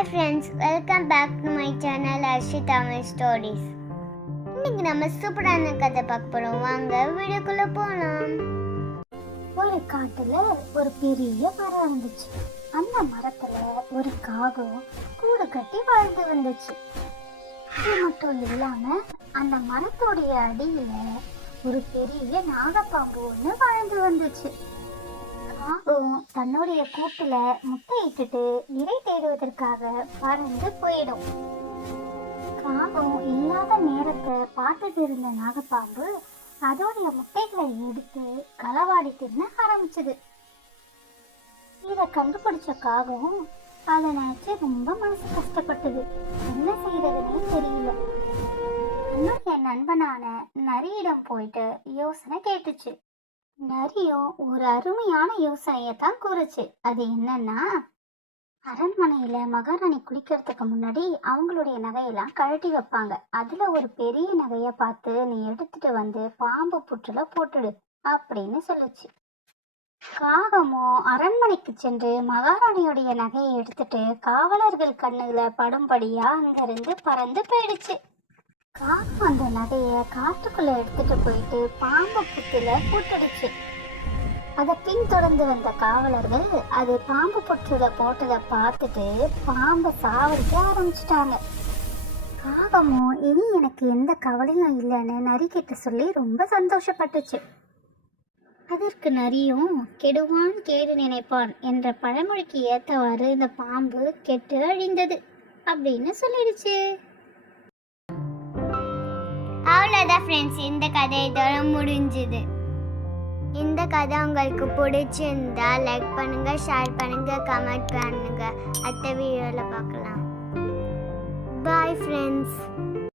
Hi friends, welcome back to my channel Arshi Tamil Stories. இன்னைக்கு நம்ம சூப்பரான கதை பார்க்க போறோம். வாங்க வீடியோக்குள்ள போலாம். ஒரு காட்டுல ஒரு பெரிய மரம் இருந்துச்சு. அந்த மரத்துல ஒரு காகம் கூடு கட்டி வாழ்ந்து வந்துச்சு. இது மட்டும் இல்லாம அந்த மரத்தோடைய அடியில ஒரு பெரிய நாகப்பாம்பு ஒண்ணு வாழ்ந்து வந்துச்சு. காகம் தன்னுடைய கூட்டுல முட்டையிட்டுட்டு இறை தேடுவதற்காக பறந்து போயிடும். காகம் இல்லாத நேரத்தை பார்த்துட்டு இருந்த நாகப்பாம்பு அதோடைய முட்டைகளை எடுத்து களவாடி தின்ன ஆரம்பிச்சது. இத கண்டுபிடிச்ச காகம் அதை நினைச்சு ரொம்ப மனசு கஷ்டப்பட்டது. என்ன செய்யறதுன்னே தெரியல. தன்னுடைய நண்பனான நரியிடம் போயிட்டு யோசனை கேட்டுச்சு. நரியும் ஒரு அருமையான யோசனையை தான் கூறுச்சு. அது என்னன்னா, அரண்மனையில மகாராணி குளிக்கிறதுக்கு முன்னாடி அவங்களுடைய நகையெல்லாம் கழட்டி வைப்பாங்க. அதுல ஒரு பெரிய நகைய பார்த்து நீ எடுத்துட்டு வந்து பாம்பு புற்றுல போட்டுடு அப்படின்னு சொல்லுச்சு. காகமும் அரண்மனைக்கு சென்று மகாராணியுடைய நகையை எடுத்துட்டு காவலர்கள் கண்ணுல படும்படியா அங்கிருந்து பறந்து போயிடுச்சு. காகம் அந்த நகைய காட்டுக்குள்ள எடுத்துட்டு போயிட்டு பாம்பு புத்துல போட்டுடுச்சு. அதை பின்தொடர்ந்து வந்த காவலர்கள் அது பாம்பு புற்றுல போட்டதை பார்த்துட்டு பாம்பை சாவடிக்க ஆரம்பிச்சிட்டாங்க. காகமும் இனி எனக்கு எந்த கவலையும் இல்லைன்னு நரி கிட்ட சொல்லி ரொம்ப சந்தோஷப்பட்டுச்சு. அதற்கு நரியும் கெடுவான் கேடு நினைப்பான் என்ற பழமொழிக்கு ஏத்தவாறு இந்த பாம்பு கெட்டு அழிந்தது அப்படின்னு சொல்லிடுச்சு. அவ்வளோதான் ஃப்ரெண்ட்ஸ், இந்த கதை இதோட முடிஞ்சுது. இந்த கதை உங்களுக்கு பிடிச்சிருந்தா லைக் பண்ணுங்க, ஷேர் பண்ணுங்க, கமெண்ட் பண்ணுங்க. அடுத்த வீடியோவில் பார்க்கலாம். Bye friends.